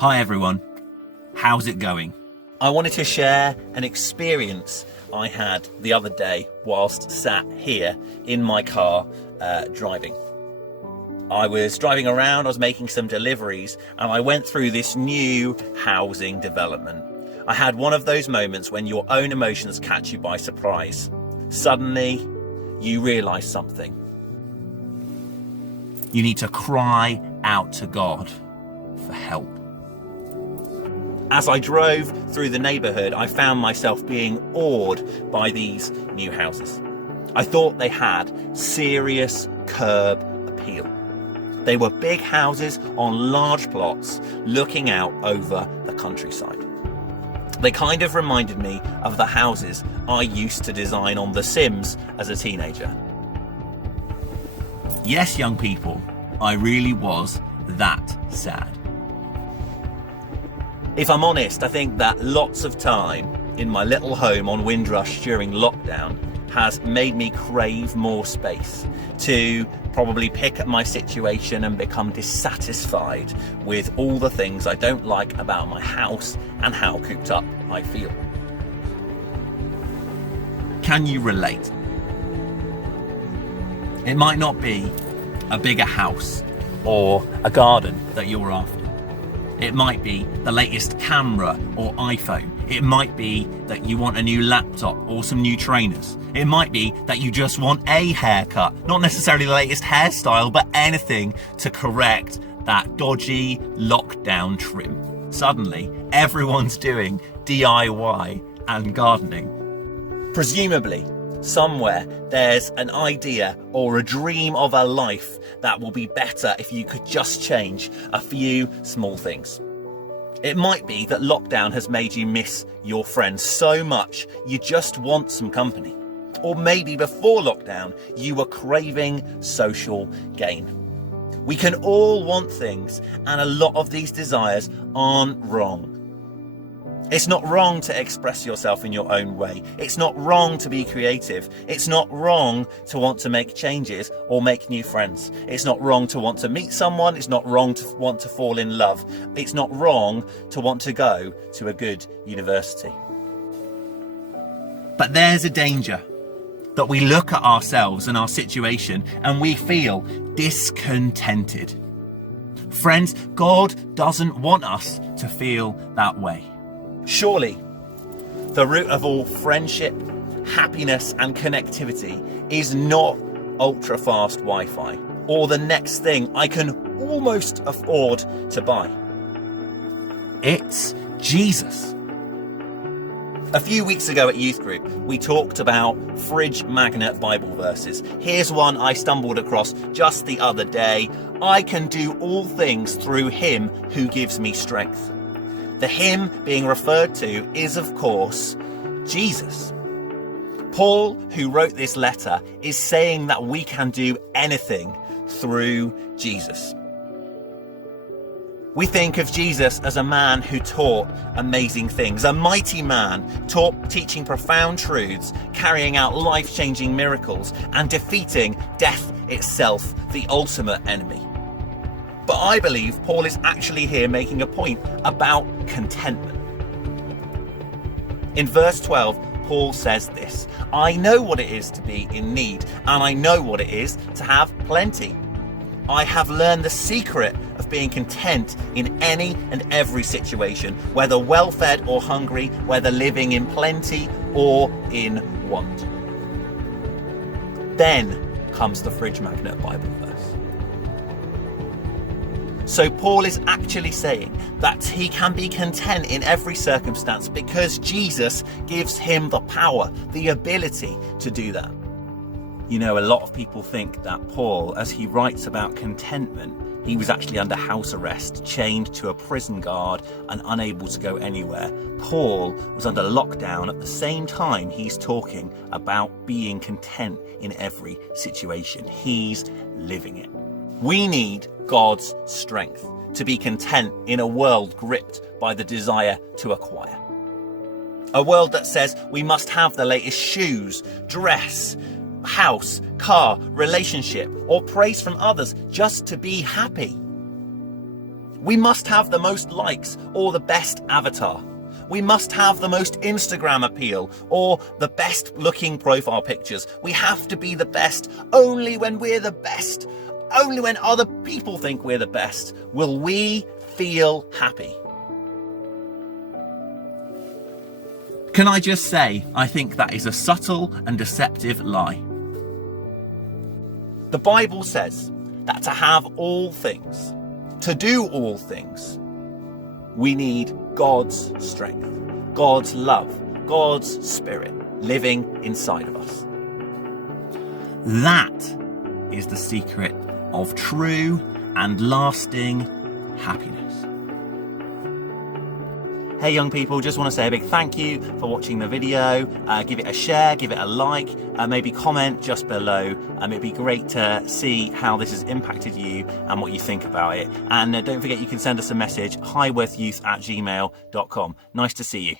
Hi everyone, how's it going? I wanted to share an experience I had the other day whilst sat here in my car driving. I was driving around, I was making some deliveries, and I went through this new housing development. I had one of those moments when your own emotions catch you by surprise. Suddenly, you realise something. You need to cry out to God for help. As I drove through the neighbourhood, I found myself being awed by these new houses. I thought they had serious curb appeal. They were big houses on large plots looking out over the countryside. They kind of reminded me of the houses I used to design on The Sims as a teenager. Yes, young people, I really was that sad. If I'm honest, I think that lots of time in my little home on Windrush during lockdown has made me crave more space, to probably pick at my situation and become dissatisfied with all the things I don't like about my house and how cooped up I feel. Can you relate? It might not be a bigger house or a garden that you're after. It might be the latest camera or iPhone. It might be that you want a new laptop or some new trainers. It might be that you just want a haircut, not necessarily the latest hairstyle, but anything to correct that dodgy lockdown trim. Suddenly, everyone's doing DIY and gardening. Presumably, somewhere there's an idea or a dream of a life that will be better if you could just change a few small things. It might be that lockdown has made you miss your friends so much you just want some company. Or maybe before lockdown you were craving social gain. We can all want things, and a lot of these desires aren't wrong. It's not wrong to express yourself in your own way. It's not wrong to be creative. It's not wrong to want to make changes or make new friends. It's not wrong to want to meet someone. It's not wrong to want to fall in love. It's not wrong to want to go to a good university. But there's a danger that we look at ourselves and our situation and we feel discontented. Friends, God doesn't want us to feel that way. Surely, the root of all friendship, happiness and connectivity is not ultra-fast Wi-Fi or the next thing I can almost afford to buy. It's Jesus. A few weeks ago at youth group, we talked about fridge magnet Bible verses. Here's one I stumbled across just the other day. I can do all things through him who gives me strength. The him being referred to is, of course, Jesus. Paul, who wrote this letter, is saying that we can do anything through Jesus. We think of Jesus as a man who taught amazing things, a mighty man, teaching profound truths, carrying out life-changing miracles, and defeating death itself, the ultimate enemy. But I believe Paul is actually here making a point about contentment. In verse 12, Paul says this: I know what it is to be in need, and I know what it is to have plenty. I have learned the secret of being content in any and every situation, whether well-fed or hungry, whether living in plenty or in want. Then comes the fridge magnet Bible verse. So Paul is actually saying that he can be content in every circumstance because Jesus gives him the power, the ability to do that. You know, a lot of people think that Paul, as he writes about contentment, he was actually under house arrest, chained to a prison guard and unable to go anywhere. Paul was under lockdown at the same time he's talking about being content in every situation. He's living it. We need God's strength to be content in a world gripped by the desire to acquire. A world that says we must have the latest shoes, dress, house, car, relationship, or praise from others just to be happy. We must have the most likes or the best avatar. We must have the most Instagram appeal or the best looking profile pictures. We have to be the best. Only when we're the best, only when other people think we're the best, will we feel happy. Can I just say, I think that is a subtle and deceptive lie. The Bible says that to have all things, to do all things, we need God's strength, God's love, God's spirit living inside of us. That is the secret of true and lasting happiness. Hey young people, just want to say a big thank you for watching the video. Give it a share, give it a like, maybe comment just below. It'd be great to see how this has impacted you and what you think about it. And don't forget, you can send us a message, highworthyouth@gmail.com. Nice to see you.